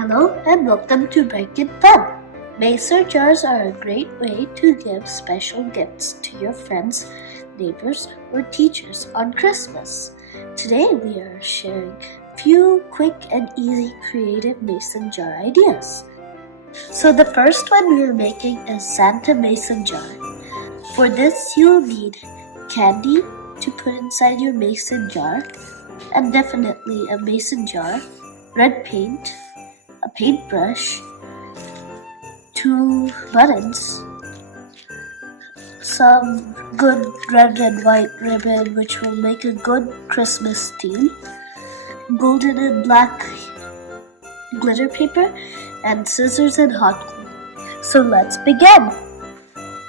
Hello and welcome to Break It Fun. Mason jars are a great way to give special gifts to your friends, neighbors, or teachers on Christmas. Today we are sharing a few quick and easy creative mason jar ideas. So the first one we are making is Santa mason jar. For this you'll need candy to put inside your mason jar, and definitely a mason jar, red paint, a paintbrush, 2 buttons, some good red and white ribbon which will make a good Christmas theme, golden and black glitter paper, and scissors and hot glue. So let's begin.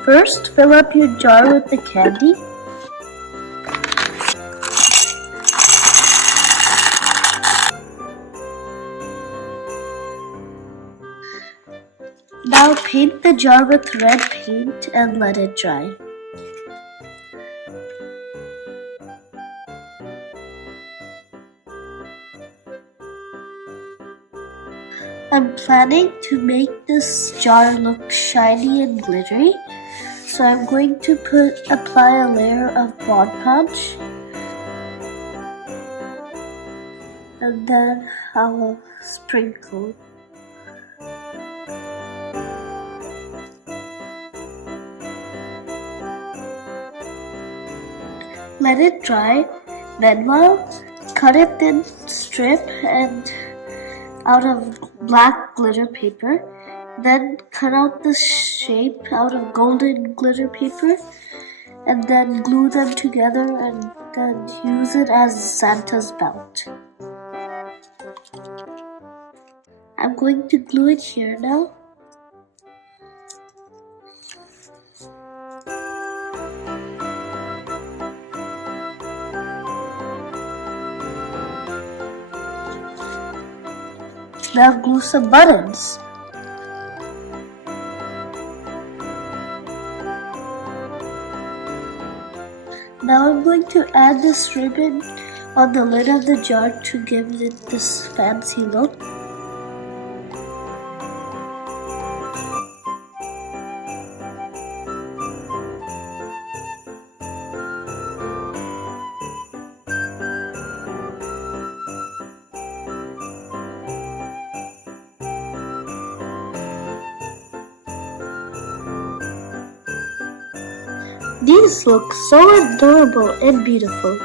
First, fill up your jar with the candy. Now paint the jar with red paint and let it dry. I'm planning to make this jar look shiny and glittery, so I'm going to apply a layer of Mod Podge, and then I will sprinkle. Let it dry. Meanwhile, cut a thin strip and out of black glitter paper. Then cut out the shape out of golden glitter paper, and then glue them together and then use it as Santa's belt. I'm going to glue it here now. Now glue some buttons. Now I'm going to add this ribbon on the lid of the jar to give it this fancy look. These look so adorable and beautiful.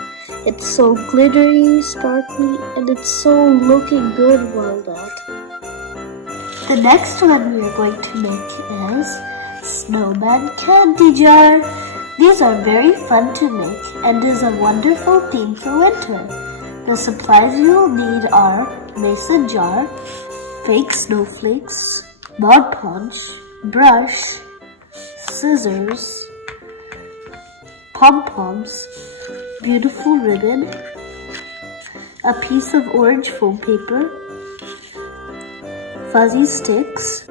It's so glittery, sparkly, and it's so looking good while done. The next one we are going to make is Snowman Candy Jar. These are very fun to make and is a wonderful theme for winter. The supplies you'll need are mason jar, fake snowflakes, Mod Podge, brush, scissors, pom-poms, beautiful ribbon, a piece of orange foam paper, fuzzy sticks,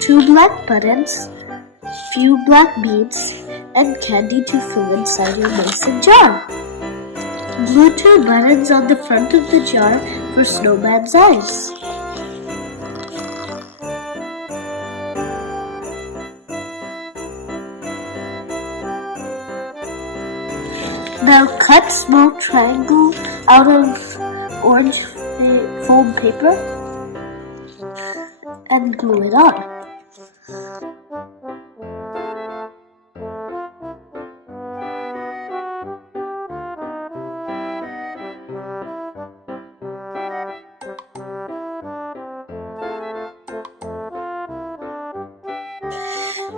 2 black buttons, few black beads, and candy to fill inside your mason jar. Glue 2 buttons on the front of the jar for Snowman's eyes. Now cut small triangle out of orange foam paper and glue it on.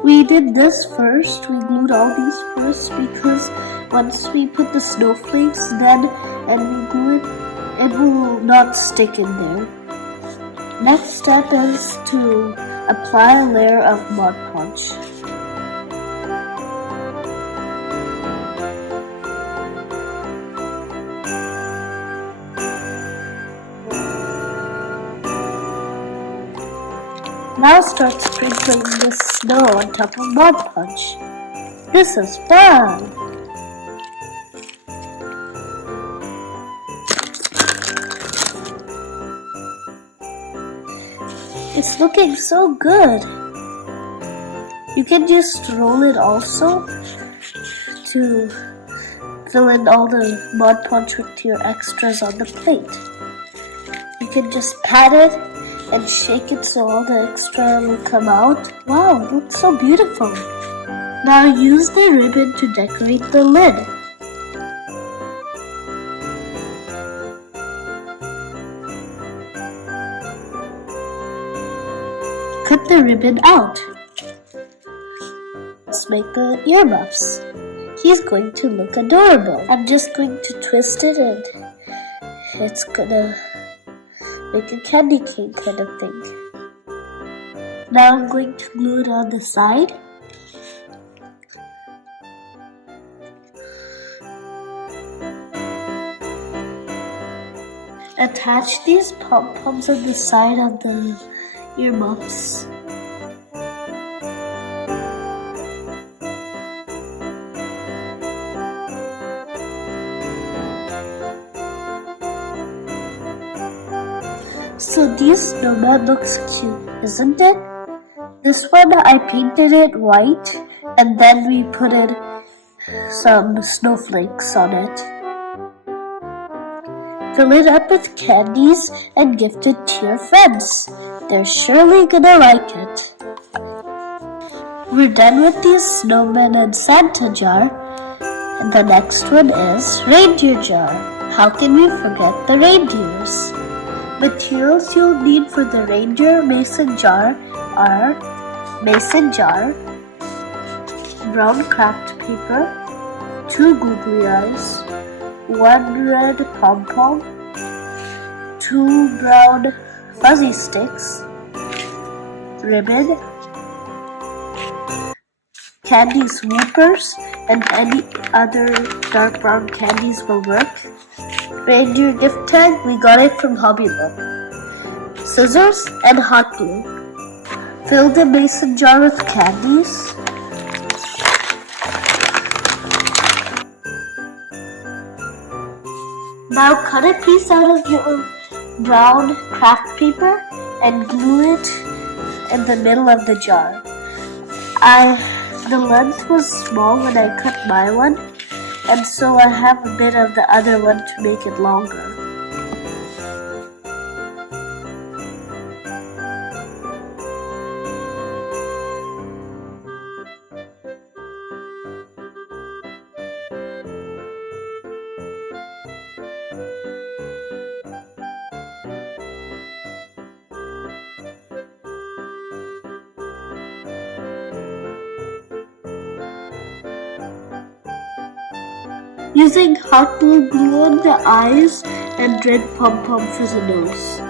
We did this first. We glued all these first because once we put the snowflakes then and we glue it, it will not stick in there. Next step is to apply a layer of Mod Podge. Now start sprinkling the snow on top of Mod Podge. This is fun! It's looking so good. You can just roll it also to fill in all the Mod Podge with your extras on the plate. You can just pat it and shake it so all the extra will come out. Wow, it looks so beautiful. Now use the ribbon to decorate the lid. Cut the ribbon out. Let's make the earmuffs. He's going to look adorable. I'm just going to twist it and it's gonna make a candy cane kind of thing. Now I'm going to glue it on the side. Attach these pom-poms on the side of the earmuffs. So this snowman looks cute, isn't it? This one I painted it white and then we put in some snowflakes on it. Fill it up with candies and gift it to your friends. They're surely gonna like it. We're done with these snowmen and Santa jar. And the next one is reindeer jar. How can we forget the reindeers? Materials you'll need for the reindeer mason jar are mason jar, brown craft paper, 2 googly eyes, 1 red pom-pom, 2 brown fuzzy sticks, ribbon, candy swoopers, and any other dark brown candies will work. Reindeer gift tag, we got it from Hobby Lobby. Scissors and hot glue. Fill the mason jar with candies. Now cut a piece out of your brown craft paper and glue it in the middle of the jar. The length was small when I cut my one, and so I have a bit of the other one to make it longer. Using hot glue, glue on the eyes and red pom-pom for the nose.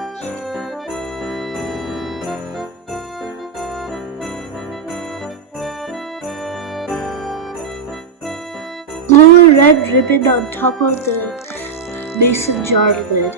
Glue a red ribbon on top of the mason jar lid.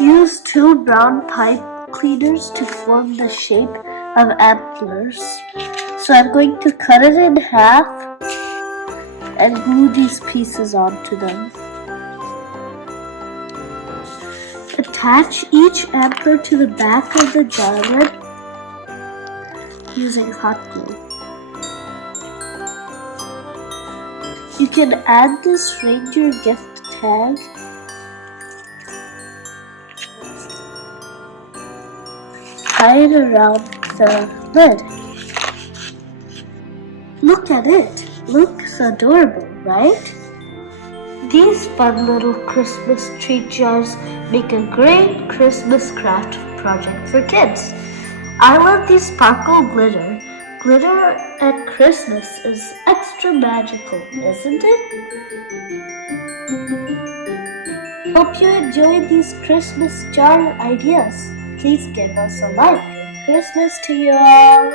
Use 2 brown pipe cleaners to form the shape of antlers. So I'm going to cut it in half and glue these pieces onto them. Attach each antler to the back of the jar lid using hot glue. You can add this reindeer gift tag tie it around the lid. Look at it. Looks adorable, right? These fun little Christmas treat jars make a great Christmas craft project for kids. I love these sparkle glitter. Glitter at Christmas is extra magical, isn't it? Hope you enjoyed these Christmas jar ideas. Please give us a like. Christmas to you all.